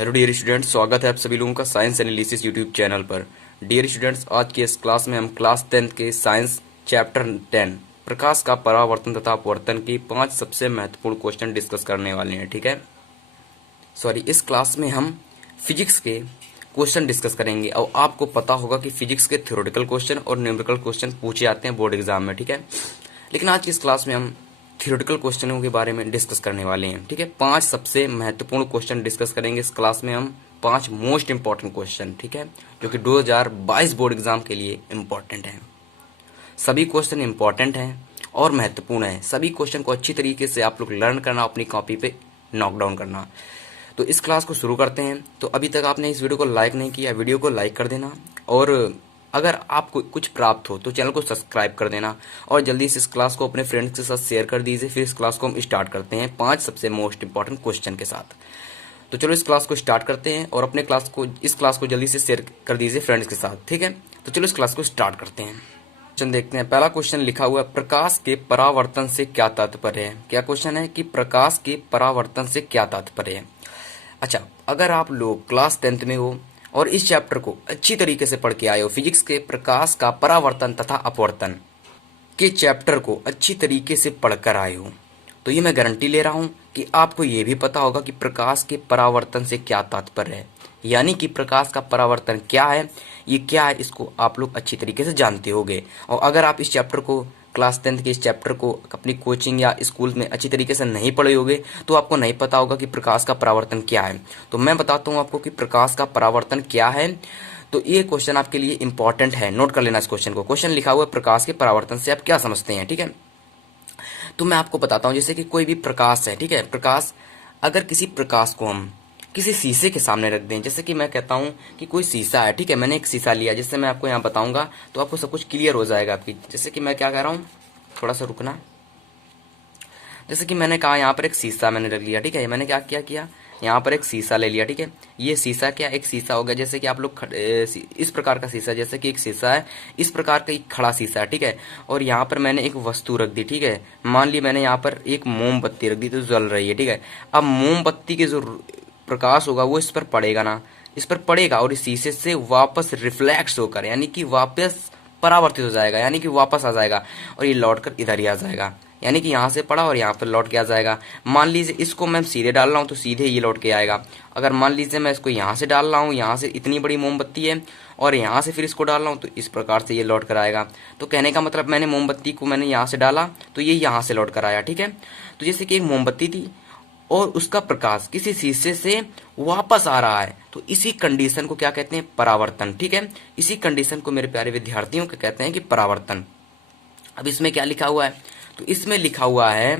Hello dear students, स्वागत है आप सभी लोगों का साइंस एनालिसिस यूट्यूब चैनल पर। डियर स्टूडेंट्स, आज की इस क्लास में हम क्लास 10th के साइंस चैप्टर 10 प्रकाश का परावर्तन तथा अपवर्तन की 5 सबसे महत्वपूर्ण क्वेश्चन डिस्कस करने वाले हैं। ठीक है, इस क्लास में हम फिजिक्स के क्वेश्चन डिस्कस करेंगे। और आपको पता होगा कि फिजिक्स के थ्योरेटिकल क्वेश्चन और न्यूमेरिकल क्वेश्चन पूछे जाते हैं बोर्ड एग्जाम में। ठीक है, लेकिन आज की इस क्लास में हम थ्योरेटिकल क्वेश्चनों के बारे में डिस्कस करने वाले हैं। ठीक है, 5 सबसे महत्वपूर्ण क्वेश्चन डिस्कस करेंगे इस क्लास में हम। 5 मोस्ट इंपॉर्टेंट क्वेश्चन, ठीक है, जो कि 2022 बोर्ड एग्जाम के लिए इंपॉर्टेंट हैं। सभी क्वेश्चन इंपॉर्टेंट हैं और महत्वपूर्ण हैं। सभी क्वेश्चन को अच्छी तरीके से आप लोग लर्न करना, अपनी कॉपी पे नॉक डाउन करना। तो इस क्लास को शुरू करते हैं। तो अभी तक आपने इस वीडियो को लाइक नहीं किया, वीडियो को लाइक कर देना। और अगर आपको कुछ प्राप्त हो तो चैनल को सब्सक्राइब कर देना और जल्दी से इस क्लास को अपने फ्रेंड्स के साथ शेयर कर दीजिए। फिर इस क्लास को हम स्टार्ट करते हैं 5 सबसे मोस्ट इंपॉर्टेंट क्वेश्चन के साथ। तो चलो इस क्लास को स्टार्ट करते हैं और अपने इस क्लास को जल्दी से शेयर कर दीजिए फ्रेंड्स के साथ। ठीक है, तो चलो इस क्लास को स्टार्ट करते हैं। क्वेश्चन देखते हैं। पहला क्वेश्चन लिखा हुआ है, प्रकाश के परावर्तन से क्या तात्पर्य है। क्या क्वेश्चन है कि प्रकाश के परावर्तन से क्या तात्पर्य है। अच्छा, अगर आप लोग क्लास 10th में हो और इस चैप्टर को अच्छी तरीके से पढ़ के आए हो, फिजिक्स के प्रकाश का परावर्तन तथा अपवर्तन के चैप्टर को अच्छी तरीके से पढ़कर आए हो, तो ये मैं गारंटी ले रहा हूं कि आपको ये भी पता होगा कि प्रकाश के परावर्तन से क्या तात्पर्य है। यानी कि प्रकाश का परावर्तन क्या है, ये क्या है, इसको आप लोग अच्छी तरीके से जानते होंगे। और अगर आप इस चैप्टर को क्लास 10th के इस चैप्टर को अपनी कोचिंग या स्कूल में अच्छी तरीके से नहीं पढ़े होगे तो आपको नहीं पता होगा कि प्रकाश का परावर्तन क्या है। तो मैं बताता हूँ आपको कि प्रकाश का परावर्तन क्या है। तो ये क्वेश्चन आपके लिए इंपॉर्टेंट है, नोट कर लेना इस क्वेश्चन को। क्वेश्चन लिखा हुआ है, प्रकाश के परावर्तन से आप क्या समझते हैं। ठीक है, तो मैं आपको बताता हूँ। जैसे कि कोई भी प्रकाश है, ठीक है, प्रकाश, अगर किसी प्रकाश को हम किसी शीशे के सामने रख दें, जैसे कि मैं कहता हूँ कि कोई शीशा है, ठीक है, मैंने एक शीशा लिया, जिससे मैं आपको यहाँ बताऊंगा तो आपको सब कुछ क्लियर हो जाएगा आपकी। जैसे कि मैं क्या कह रहा हूँ, थोड़ा सा रुकना। जैसे कि मैंने कहा यहाँ पर एक शीशा मैंने रख लिया, ठीक है, मैंने क्या किया यहाँ पर एक शीशा ले लिया। ठीक है, ये शीशा क्या, एक शीशा हो गया। जैसे कि आप लोग इस प्रकार का शीशा, जैसे कि एक शीशा है, इस प्रकार का एक खड़ा शीशा है। ठीक है, और यहाँ पर मैंने एक वस्तु रख दी। ठीक है, मान ली मैंने यहाँ पर एक मोमबत्ती रख दी तो जल रही है। ठीक है, अब मोमबत्ती के जो प्रकाश होगा वो इस पर पड़ेगा ना, इस पर पड़ेगा और इस शीशे से वापस रिफ्लेक्स होकर, यानी कि वापस परावर्तित हो जाएगा, यानी कि वापस आ जाएगा और ये लौटकर इधर ही आ जाएगा। यानी कि यहाँ से पड़ा और यहाँ पर लौट के आ जाएगा। मान लीजिए इसको मैं सीधे डाल रहा हूँ तो सीधे ये लौट के आएगा। अगर मान लीजिए मैं इसको यहाँ से डाल रहा हूँ, यहाँ से इतनी बड़ी मोमबत्ती है और यहाँ से फिर इसको डाल रहा हूँ तो इस प्रकार से ये लौट कर आएगा। तो कहने का मतलब, मैंने मोमबत्ती को मैंने यहाँ से डाला तो ये यहाँ से लौट कर आया। ठीक है, तो जैसे कि एक मोमबत्ती थी और उसका प्रकाश किसी शीशे से वापस आ रहा है, तो इसी कंडीशन को क्या कहते हैं, परावर्तन। ठीक है, इसी कंडीशन को मेरे प्यारे विद्यार्थियों को कहते हैं कि परावर्तन। अब इसमें क्या लिखा हुआ है, तो इसमें लिखा हुआ है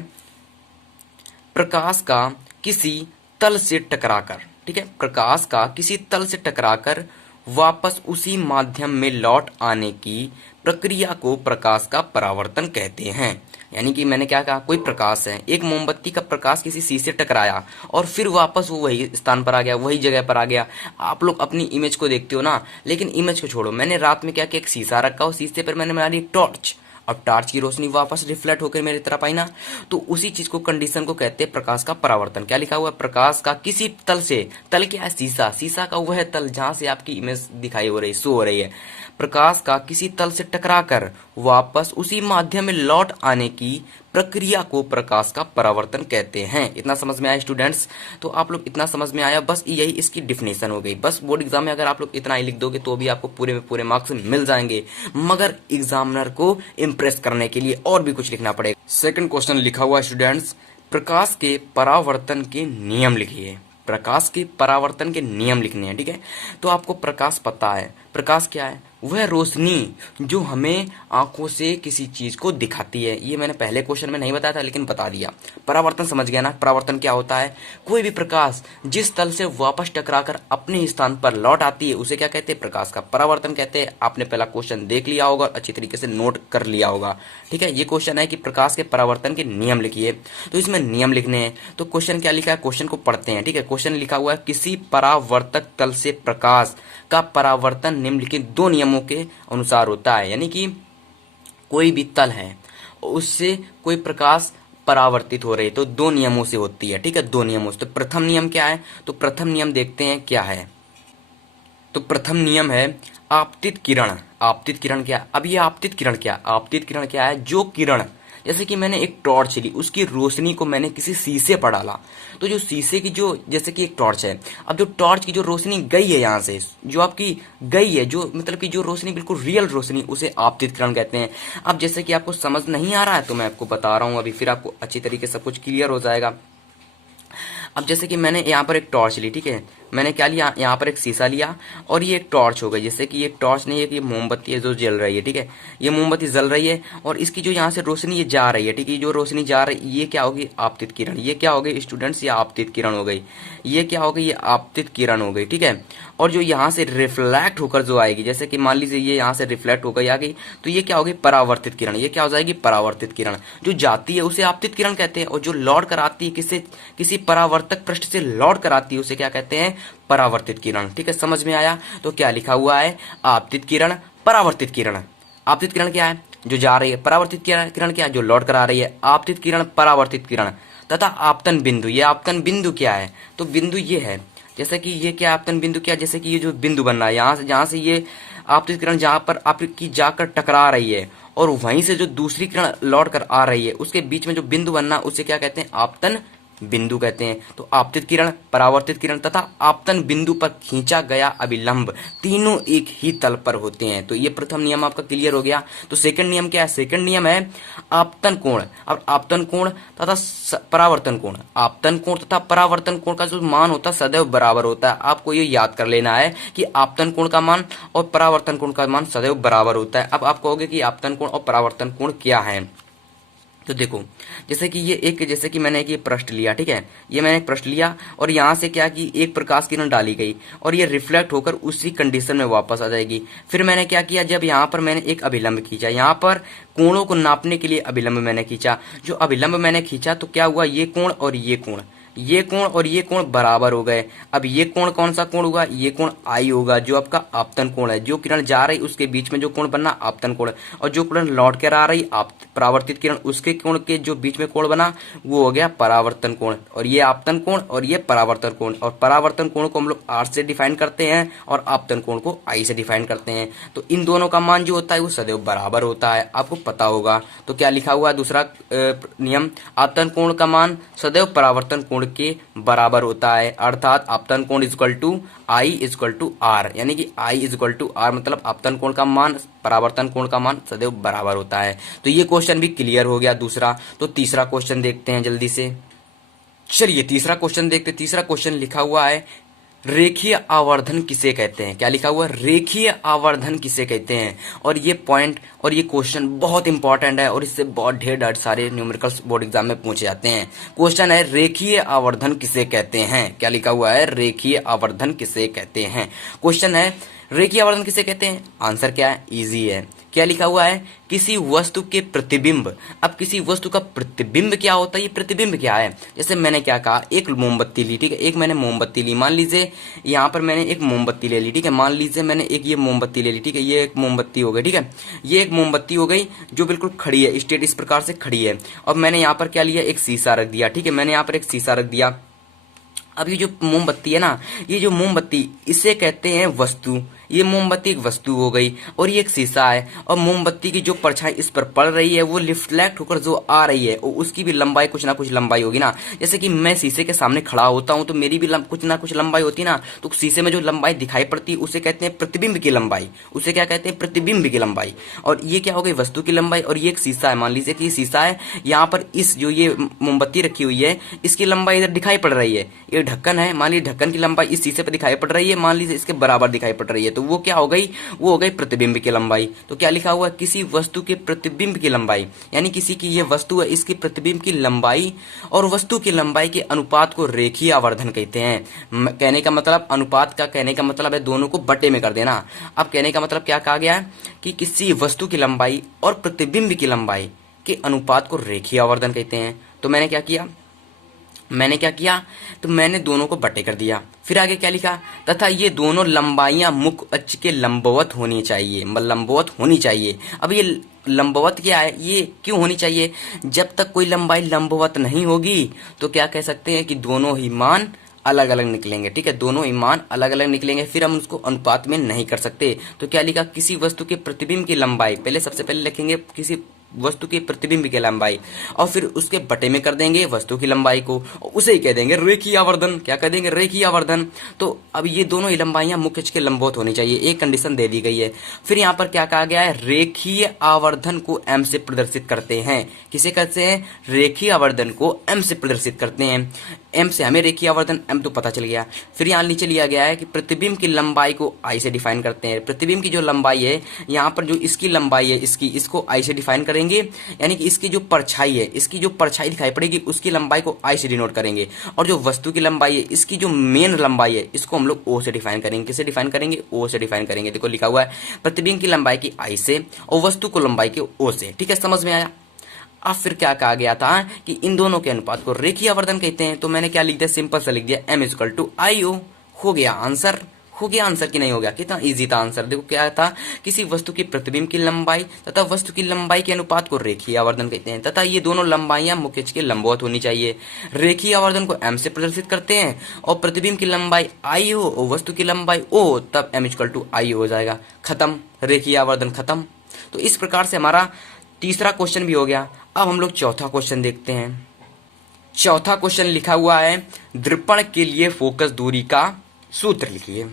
प्रकाश का किसी तल से टकराकर, ठीक है, प्रकाश का किसी तल से टकराकर वापस उसी माध्यम में लौट आने की प्रक्रिया को प्रकाश का परावर्तन कहते हैं। यानी कि मैंने क्या कहा, कोई प्रकाश है, एक मोमबत्ती का प्रकाश किसी शीशे टकराया और फिर वापस वो वही स्थान पर आ गया, वही जगह पर आ गया। आप लोग अपनी इमेज को देखते हो ना, लेकिन इमेज को छोड़ो, मैंने रात में क्या किया, एक शीशा रखा, उस शीशे पर मैंने बना दी एक टॉर्च। अब टॉर्च की रोशनी वापस रिफ्लेक्ट होकर मेरी तरफ आई ना, तो उसी चीज को, कंडीशन को कहते हैं प्रकाश का परावर्तन। क्या लिखा हुआ है, प्रकाश का किसी तल से, तल क्या है, शीशा, शीशा का वह तल जहां से आपकी इमेज दिखाई हो रही, शो हो रही है, प्रकाश का किसी तल से टकराकर वापस उसी माध्यम में लौट आने की प्रक्रिया को प्रकाश का परावर्तन कहते हैं। इतना समझ में आया स्टूडेंट्स? तो आप लोग इतना समझ में आया, बस यही इसकी डिफिनेशन हो गई। बस बोर्ड एग्जाम में अगर आप लोग इतना ही लिख दोगे तो भी आपको पूरे में पूरे मार्क्स मिल जाएंगे, मगर एग्जामिनर को इम्प्रेस करने के लिए और भी कुछ लिखना पड़ेगा। सेकंड क्वेश्चन लिखा हुआ स्टूडेंट्स, प्रकाश के परावर्तन के नियम लिखिए। प्रकाश के परावर्तन के नियम लिखने हैं। ठीक है, तो आपको प्रकाश पता है, प्रकाश क्या है, वह रोशनी जो हमें आंखों से किसी चीज को दिखाती है। ये मैंने पहले क्वेश्चन में नहीं बताया था लेकिन बता दिया। परावर्तन समझ गया ना, परावर्तन क्या होता है, कोई भी प्रकाश जिस तल से वापस टकराकर अपने स्थान पर लौट आती है उसे क्या कहते हैं, प्रकाश का परावर्तन कहते हैं। आपने पहला क्वेश्चन देख लिया होगा और अच्छी तरीके से नोट कर लिया होगा। ठीक है, ये क्वेश्चन है कि प्रकाश के परावर्तन के नियम लिखिए, तो इसमें नियम लिखने हैं। तो क्वेश्चन क्या लिखा है, क्वेश्चन को पढ़ते हैं। ठीक है, क्वेश्चन लिखा हुआ है, किसी परावर्तक तल से प्रकाश का परावर्तन निम्नलिखित 2 नियमों के अनुसार होता है। यानी कि कोई भी तल है, उससे कोई प्रकाश परावर्तित हो रही है, तो दो नियमों से होती है, ठीक है, दो नियमों से। तो प्रथम नियम क्या है, तो प्रथम नियम देखते हैं क्या है। तो प्रथम नियम है आपतित किरण। आपतित किरण क्या, अब ये आपतित किरण क्या, आपतित किरण क्या है, जो किरण, जैसे कि मैंने एक टॉर्च ली, उसकी रोशनी को मैंने किसी शीशे पर डाला, तो जो शीशे की जो, जैसे कि एक टॉर्च है, अब जो टॉर्च की जो रोशनी गई है यहाँ से, जो आपकी गई है, जो मतलब कि जो रोशनी बिल्कुल रियल रोशनी, उसे आपतित किरण कहते हैं। अब जैसे कि आपको समझ नहीं आ रहा है तो मैं आपको बता रहा हूँ अभी, फिर आपको अच्छी तरीके से सब कुछ क्लियर हो जाएगा। अब जैसे कि मैंने यहाँ पर एक टॉर्च ली, ठीक है, मैंने क्या लिया, यहाँ पर एक शीशा लिया और ये एक टॉर्च हो गई। जैसे कि ये टॉर्च नहीं है, कि ये मोमबत्ती है जो जल रही है, ठीक है, ये मोमबत्ती जल रही है और इसकी जो यहाँ से रोशनी ये जा रही है, ठीक है, जो रोशनी जा रही है ये क्या होगी, आपतित किरण। ये क्या हो गई स्टूडेंट्स, ये आपतित किरण हो गई। ये क्या हो गई, ये आपतित किरण हो गई, ठीक है। और जो यहाँ से रिफ्लेक्ट होकर जो आएगी, जैसे कि मान लीजिए ये यहाँ से रिफ्लेक्ट होकर आ गई, तो ये क्या होगी, परावर्तित किरण। ये क्या हो जाएगी, परावर्तित किरण। जो जाती है उसे आपतित किरण कहते हैं, और जो लौट कर आती है किसी परावर्तक पृष्ठ से लौट कर आती है उसे क्या कहते हैं, परावर्तित किरण। ठीक है, समझ में आया। तो क्या लिखा हुआ है, आपतित किरण, परावर्तित किरण। आपतित किरण क्या है, जो जा रही है, परावर्तित किरण क्या है, जो लौट कर आ रही है। आपतित किरण, परावर्तित किरण तथा आपतन बिंदु। ये आपतन बिंदु क्या है, तो बिंदु ये है, जैसे कि ये क्या आपतन बिंदु क्या, जैसे कि ये जो बिंदु बन रहा है यहाँ से, जहाँ से ये आपतित किरण जहाँ पर आपकी जाकर टकरा रही है और वहीं से जो दूसरी किरण लौट कर आ रही है, उसके बीच में जो बिंदु बनना उसे क्या कहते हैं, आपतन बिंदु कहते हैं। तो आपतित किरण, परावर्तित किरण तथा आपतन बिंदु पर खींचा गया अभिलंब तीनों एक ही तल पर होते हैं। तो ये प्रथम नियम आपका क्लियर हो गया। तो सेकंड नियम क्या है, सेकंड नियम है आपतन कोण। अब आपतन कोण तथा परावर्तन कोण, आपतन कोण तथा परावर्तन कोण का जो मान होता है सदैव बराबर होता है। आपको ये याद कर लेना है कि आपतन कोण का मान और परावर्तन कोण का मान सदैव बराबर होता है। अब आप कहोगे कि आपतन कोण और परावर्तन कोण क्या है, तो देखो, जैसे कि ये एक, जैसे कि मैंने एक ये पृष्ठ लिया, ठीक है, ये मैंने एक पृष्ठ लिया और यहाँ से क्या कि एक प्रकाश किरण डाली गई और ये रिफ्लेक्ट होकर उसी कंडीशन में वापस आ जाएगी। फिर मैंने क्या किया, जब यहाँ पर मैंने एक अभिलंब खींचा, यहाँ पर कोणों को नापने के लिए अभिलंब मैंने खींचा। जो अभिलंब मैंने खींचा तो क्या हुआ, ये कोण और ये कोण, ये कोण और ये कोण बराबर हो गए। अब ये कोण कौन सा कोण होगा, ये कोण आई होगा, जो आपका आपतन कोण है। जो किरण जा रही उसके बीच में जो कोण बनना आपतन कोण, और जो किरण लौट कर आ रही परावर्तित किरण, उसके कोण के जो बीच में कोण बना वो हो गया परावर्तन कोण। और ये आपतन कोण और ये परावर्तन कोण। और परावर्तन कोण को हम लोग आर से डिफाइन करते हैं और आपतन कोण को आई से डिफाइन करते हैं। तो इन दोनों का मान जो होता है वो सदैव बराबर होता है, आपको पता होगा। तो क्या लिखा हुआ है दूसरा नियम, आपतन कोण का मान सदैव परावर्तन कोण के बराबर होता है, अर्थात आपतन कोण equal to I equal to R, यानी कि आई इक्वल टू आर, मतलब आपतन कोण का मान परावर्तन कोण का मान सदैव बराबर होता है। तो ये क्वेश्चन भी क्लियर हो गया दूसरा। तो तीसरा क्वेश्चन देखते हैं जल्दी से। चलिए तीसरा क्वेश्चन देखते। तीसरा क्वेश्चन लिखा हुआ है रेखीय आवर्धन किसे कहते हैं। क्या लिखा हुआ है, रेखीय आवर्धन किसे कहते हैं। और ये पॉइंट और ये क्वेश्चन बहुत इंपॉर्टेंट है और इससे बहुत ढेर सारे न्यूमेरिकल्स बोर्ड एग्जाम में पूछे जाते हैं। क्वेश्चन है रेखीय आवर्धन किसे कहते हैं। क्या लिखा हुआ है, रेखीय आवर्धन किसे कहते हैं। क्वेश्चन है रेखीय आवर्धन किसे कहते हैं। आंसर क्या है, इजी है। क्या लिखा हुआ है, किसी वस्तु के प्रतिबिंब। अब किसी वस्तु का प्रतिबिंब क्या होता है, ये प्रतिबिंब क्या है। जैसे मैंने क्या कहा, एक मोमबत्ती ली, ठीक है, एक मैंने मोमबत्ती ली, मान लीजिए यहाँ पर मैंने एक मोमबत्ती ले ली, ठीक है, मान लीजिए मैंने एक ये मोमबत्ती ले ली, ठीक है, ये एक मोमबत्ती हो गई, ठीक है, ये एक मोमबत्ती हो गई जो बिल्कुल खड़ी है, स्टेट इस प्रकार से खड़ी है। और मैंने यहाँ पर क्या लिया, एक शीशा रख दिया, ठीक है, मैंने यहाँ पर एक शीशा रख दिया। अब ये जो मोमबत्ती है ना, ये जो मोमबत्ती इसे कहते हैं वस्तु। ये मोमबत्ती एक वस्तु हो गई और ये एक शीशा है और मोमबत्ती की जो परछाई इस पर पड़ रही है वो रिफ्लेक्ट होकर जो आ रही है और उसकी भी लंबाई कुछ ना कुछ लंबाई होगी ना। जैसे कि मैं शीशे के सामने खड़ा होता हूं तो मेरी भी कुछ ना कुछ लंबाई होती है ना। तो शीशे में जो लंबाई दिखाई पड़ती है उसे कहते हैं प्रतिबिंब की लंबाई। उसे क्या कहते हैं, प्रतिबिंब की लंबाई। और ये क्या हो गई, वस्तु की लंबाई। और ये एक शीशा है, मान लीजिए कि ये शीशा है, यहाँ पर इस जो ये मोमबत्ती रखी हुई है इसकी लंबाई इधर दिखाई पड़ रही है। ये ढक्कन है, मान लीजिए ढक्कन की लंबाई इस शीशे पर दिखाई पड़ रही है, मान लीजिए इसके बराबर दिखाई पड़ रही है, तो वो क्या हो गई, वो हो गई प्रतिबिंब की लंबाई। तो क्या लिखा हुआ है, किसी वस्तु के प्रतिबिंब की लंबाई, यानी किसी की ये वस्तु है इसकी प्रतिबिंब की लंबाई और वस्तु की लंबाई के अनुपात को रेखीय आवर्धन कहते हैं। कहने का मतलब, अनुपात का कहने का मतलब है दोनों को बटे में कर देना। अब कहने का मतलब क्या कहा गया है कि किसी वस्तु की लंबाई और प्रतिबिंब की लंबाई के अनुपात को रेखीय आवर्धन कहते हैं। तो मैंने क्या किया, तो मैंने दोनों को बटे कर दिया। फिर आगे क्या लिखा, तथा ये दोनों लंबाइयां मुख्य अक्ष के लंबवत होनी चाहिए, लंबवत होनी चाहिए। अब ये लंबवत क्या है, ये क्यों होनी चाहिए? जब तक कोई लंबाई लंबवत नहीं होगी तो क्या कह सकते हैं कि दोनों ही मान अलग अलग निकलेंगे। ठीक है, दोनों ही मान अलग अलग निकलेंगे, फिर हम उसको अनुपात में नहीं कर सकते। तो क्या लिखा, किसी वस्तु के प्रतिबिंब की लंबाई, पहले सबसे पहले लिखेंगे किसी वस्तु की प्रतिबिंब की लंबाई, और फिर उसके बटे में कर देंगे वस्तु की लंबाई को, और उसे ही कह देंगे रेखीय आवर्धन। क्या कह देंगे, रेखीय आवर्धन। तो अब ये दोनों ही लंबाइयां मुख्य अक्ष के लंबवत होनी चाहिए, एक कंडीशन दे दी गई है। फिर यहाँ पर क्या कहा गया है, रेखीय आवर्धन को एम से प्रदर्शित करते हैं। किसे कहते हैं, रेखीय आवर्धन को एम से प्रदर्शित करते हैं। एम से हमें रेखीय आवर्धन एम तो पता चल गया। फिर यहाँ नीचे लिया गया है कि प्रतिबिंब की लंबाई को आई से डिफाइन करते हैं। प्रतिबिंब की जो लंबाई है, यहाँ पर जो इसकी लंबाई है, इसको आई से डिफाइन करेंगे, यानी कि इसकी जो परछाई है, इसकी जो परछाई दिखाई पड़ेगी उसकी लंबाई को आई से डिनोट करेंगे। और जो वस्तु की लंबाई है, इसकी जो मेन लंबाई है, इसको हम लोग ओ से डिफाइन करेंगे। किसे डिफाइन करेंगे, ओ से डिफाइन करेंगे। देखो लिखा हुआ है प्रतिबिंब की लंबाई की आई से और वस्तु को लंबाई के ओ से। ठीक है, समझ में आया। अब फिर क्या कहा गया था कि इन दोनों के अनुपात को रेखीय आवर्धन कहते हैं। तो मैंने क्या लिख दिया, सिंपल सा लिख दिया एम इक्वल टू आई ओ। हो गया आंसर, हो गया आंसर कि नहीं हो गया, कितना इजी था आंसर। देखो क्या था, किसी वस्तु की प्रतिबिंब की लंबाई तथा वस्तु की लंबाई के अनुपात को रेखीय आवर्धन कहते हैं, तथा ये दोनों लंबाइयां मुख्य अक्ष के लंबवत होनी चाहिए। रेखीय आवर्धन को एम से प्रदर्शित करते हैं और प्रतिबिंब की लंबाई आई हो और वस्तु की लंबाई ओ, तब एम इक्वल टू आई हो जाएगा। खत्म, रेखीय आवर्धन खत्म। तो इस प्रकार से हमारा तीसरा क्वेश्चन भी हो गया। अब हम लोग चौथा क्वेश्चन देखते हैं। चौथा क्वेश्चन लिखा हुआ है, दर्पण के लिए फोकस दूरी का सूत्र लिखिए।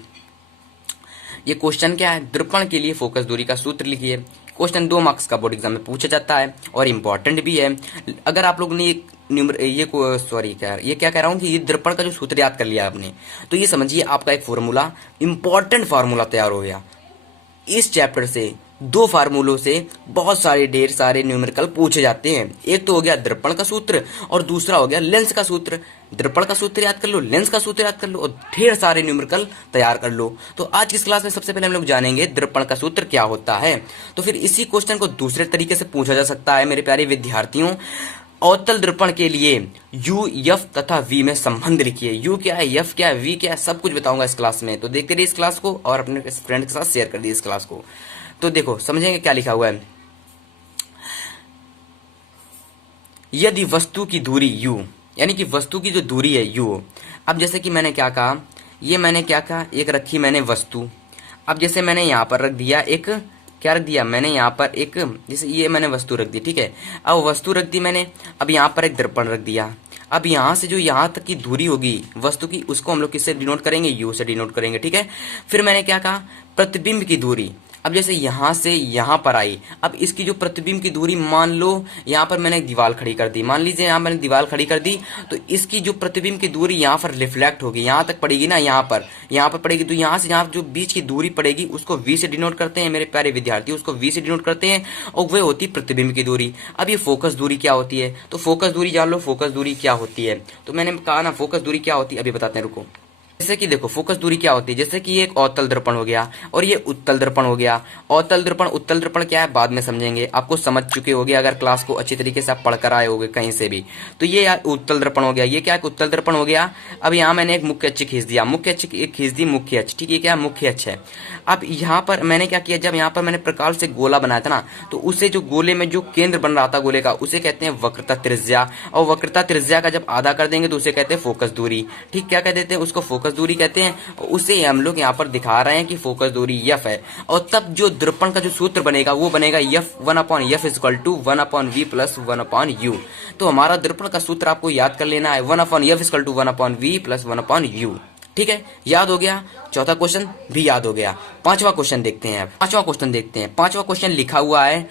ये क्वेश्चन क्या है, दर्पण के लिए फोकस दूरी का सूत्र लिखिए। क्वेश्चन 2 मार्क्स का बोर्ड एग्जाम में पूछा जाता है और इम्पोर्टेंट भी है। अगर आप लोग ने ये क्या कह रहा हूं कि ये दर्पण का जो सूत्र याद कर लिया आपने, तो ये समझिए आपका एक फॉर्मूला, इंपॉर्टेंट फार्मूला तैयार हो गया। इस चैप्टर से 2 फार्मूलों से बहुत सारे ढेर सारे न्यूमेरिकल पूछे जाते हैं। एक तो हो गया दर्पण का सूत्र और दूसरा हो गया लेंस का सूत्र। दर्पण का सूत्र याद कर लो, लेंस का सूत्र याद कर लो और ढेर सारे न्यूमेरिकल तैयार कर लो। तो आज की इस क्लास में सबसे पहले हम लोग जानेंगे दर्पण का सूत्र क्या होता है। तो फिर इसी क्वेश्चन को दूसरे तरीके से पूछा जा सकता है मेरे प्यारे विद्यार्थियों। अवतल दर्पण के लिए यू, एफ तथा वी में संबंध लिखिए। यू क्या है, एफ क्या है, वी क्या है, सब कुछ बताऊंगा इस क्लास में। तो देखते रहिए इस क्लास को और अपने फ्रेंड के साथ शेयर कर दिए इस क्लास को। तो देखो समझेंगे क्या लिखा हुआ है। यदि वस्तु की दूरी u, यानी कि वस्तु की जो दूरी है u, अब जैसे कि मैंने क्या कहा, ये मैंने क्या कहा, एक रखी मैंने वस्तु। अब जैसे मैंने यहां पर रख दिया एक, क्या रख दिया मैंने यहाँ पर एक, जैसे ये मैंने वस्तु रख दी। ठीक है, अब वस्तु रख दी मैंने, अब यहाँ पर एक दर्पण रख दिया। अब यहाँ से जो यहाँ तक की दूरी होगी वस्तु की, उसको हम लोग किससे डिनोट करेंगे, यू से डिनोट करेंगे। ठीक है, फिर मैंने क्या कहा, प्रतिबिंब की दूरी। अब जैसे यहां से यहां पर आई, अब इसकी जो प्रतिबिंब की दूरी, मान लो यहां पर मैंने एक दीवार खड़ी कर दी, मान लीजिए यहां मैंने दीवार खड़ी कर दी, तो इसकी जो प्रतिबिंब की दूरी यहां पर रिफ्लेक्ट होगी, यहां तक पड़ेगी ना, यहां पर पड़ेगी। तो यहां से यहां जो बीच की दूरी पड़ेगी उसको वी से डिनोट करते हैं मेरे प्यारे विद्यार्थी, उसको वी से डिनोट करते हैं और वह होती है प्रतिबिंब की दूरी। अब ये फोकस दूरी क्या होती है, तो फोकस दूरी जान लो, फोकस दूरी क्या होती है। तो मैंने कहा ना फोकस दूरी क्या होती है, अभी बताते हैं, रुको। जैसे कि देखो फोकस दूरी क्या होती है, जैसे कि ये एक अवतल दर्पण हो गया और ये उत्तल दर्पण हो गया। अवतल दर्पण उत्तल दर्पण क्या है बाद में समझेंगे, आपको समझ चुके होगे अगर क्लास को अच्छी तरीके से आप पढ़कर आए होगे कहीं से भी। तो ये यार उत्तल दर्पण हो गया, ये क्या है, उत्तल दर्पण हो गया। अब यहाँ मैंने एक मुख्य अक्ष खींच दिया, मुख्य अक्ष खींच दी, मुख्य अक्ष। ठीक है, क्या मुख्य अक्ष है। अब यहाँ पर मैंने क्या किया, जब यहाँ पर मैंने प्रकार से गोला बनाया था ना, तो उसे जो गोले में जो केंद्र बन रहा था गोले का, उसे कहते हैं वक्रता त्रिज्या। और वक्रता त्रिज्या का जब आधा कर देंगे तो उसे कहते हैं फोकस दूरी। ठीक, क्या कह देते हैं, उसको फोकस दूरी कहते हैं। उसे हम लोग यहाँ पर दिखा रहे हैं कि फोकस दूरी एफ है। और तब जो दर्पण का जो सूत्र बनेगा वो बनेगा F 1/f equal to 1/v plus 1/u। तो हमारा दर्पण का सूत्र आपको याद कर लेना है, 1/f equal to 1/v plus 1/u। ठीक है, याद हो गया। चौथा क्वेश्चन भी याद हो गया। पांचवा क्वेश्चन देखते हैं। पांचवा क्वेश्चन लिखा हुआ है,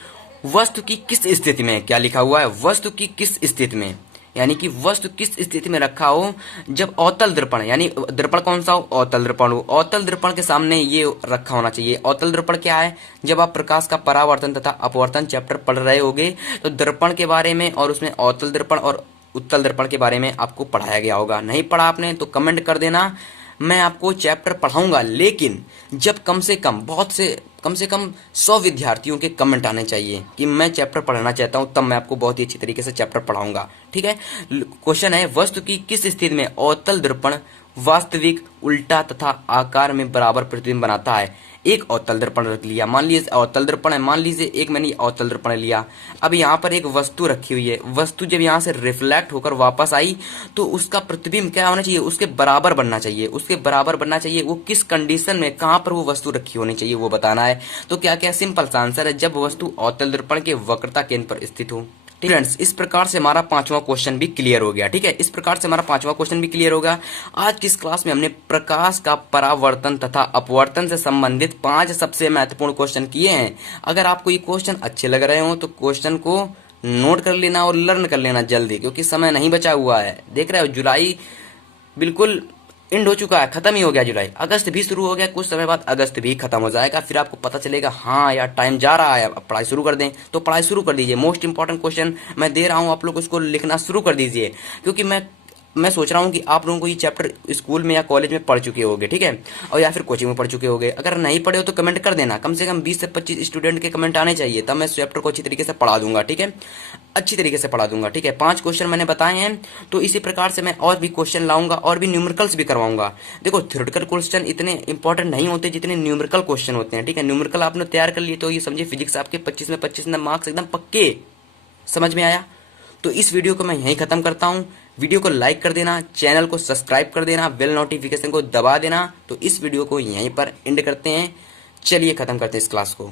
वस्तु की किस स्थिति में, क्या लिखा हुआ है, वस्तु की किस स्थिति में, यानी कि वस्तु किस स्थिति में रखा हो जब अवतल दर्पण, यानी दर्पण कौन सा हो, अवतल दर्पण हो। अवतल दर्पण के सामने ये रखा होना चाहिए। अवतल दर्पण क्या है, जब आप प्रकाश का परावर्तन तथा अपवर्तन चैप्टर पढ़ रहे होगे तो दर्पण के बारे में और उसमें अवतल दर्पण और उत्तल दर्पण के बारे में आपको पढ़ाया गया होगा। नहीं पढ़ा आपने तो कमेंट कर देना, मैं आपको चैप्टर पढ़ाऊंगा, लेकिन जब कम से कम 100 विद्यार्थियों के कमेंट आने चाहिए कि मैं चैप्टर पढ़ना चाहता हूं, तब मैं आपको बहुत ही अच्छी तरीके से चैप्टर पढ़ाऊंगा। ठीक है, क्वेश्चन है, वस्तु की किस स्थिति में अवतल दर्पण वास्तविक, उल्टा तथा आकार में बराबर प्रतिबिंब बनाता है। एक अवतल दर्पण रख लिया, मान लीजिए अवतल दर्पण है, मान लीजिए एक मैंने अवतल दर्पण लिया। अब यहाँ पर एक वस्तु रखी हुई है, वस्तु जब यहाँ से रिफ्लेक्ट होकर वापस आई तो उसका प्रतिबिंब क्या होना चाहिए, उसके बराबर बनना चाहिए। उसके बराबर बनना चाहिए, वो किस कंडीशन में कहाँ पर वो वस्तु रखी होनी चाहिए वो बताना है। तो क्या क्या सिंपल सा आंसर है, जब वस्तु अवतल दर्पण के वक्रता केंद्र पर स्थित हो। ठीक फ्रेंड्स, इस प्रकार से हमारा पांचवा क्वेश्चन भी क्लियर हो गया। ठीक है, इस प्रकार से हमारा पांचवा क्वेश्चन भी क्लियर होगा। आज की इस क्लास में हमने प्रकाश का परावर्तन तथा अपवर्तन से संबंधित 5 सबसे महत्वपूर्ण क्वेश्चन किए हैं। अगर आपको ये क्वेश्चन अच्छे लग रहे हो तो क्वेश्चन को नोट कर लेना और लर्न कर लेना जल्दी, क्योंकि समय नहीं बचा हुआ है। देख रहे हो जुलाई बिल्कुल एंड हो चुका है, खत्म ही हो गया जुलाई। अगस्त भी शुरू हो गया, कुछ समय बाद अगस्त भी खत्म हो जाएगा। फिर आपको पता चलेगा हाँ यार टाइम जा रहा है, अब पढ़ाई शुरू कर दें। तो पढ़ाई शुरू कर दीजिए। मोस्ट इंपॉर्टेंट क्वेश्चन मैं दे रहा हूँ, आप लोग उसको लिखना शुरू कर दीजिए, क्योंकि मैं सोच रहा हूँ कि आप लोगों को ये चैप्टर स्कूल में या कॉलेज में पढ़ चुके होंगे। ठीक है, और या फिर कोचिंग में पढ़ चुके होंगे। अगर नहीं पढ़े हो तो कमेंट कर देना, कम से कम 20 से 25 स्टूडेंट के कमेंट आने चाहिए, तब मैं इस चैप्टर को अच्छी तरीके से पढ़ा दूंगा। ठीक है, अच्छी तरीके से पढ़ा दूंगा। ठीक है, 5 क्वेश्चन मैंने बताए हैं, तो इसी प्रकार से मैं और भी क्वेश्चन लाऊंगा और भी न्यूमेरिकल्स भी करवाऊंगा। देखो थ्योरेटिकल क्वेश्चन इतने इंपॉर्टेंट नहीं होते जितने न्यूमेरिकल क्वेश्चन होते हैं। ठीक है, न्यूमेरिकल आपने तैयार कर लिए तो ये समझिए फिजिक्स आपके 25 में 25 मार्क्स एकदम पक्के। समझ में आया? तो इस वीडियो को मैं यहीं खत्म करता हूँ। वीडियो को लाइक कर देना, चैनल को सब्सक्राइब कर देना, बेल नोटिफिकेशन को दबा देना। तो इस वीडियो को यहीं पर एंड करते हैं। चलिए खत्म करते हैं इस क्लास को।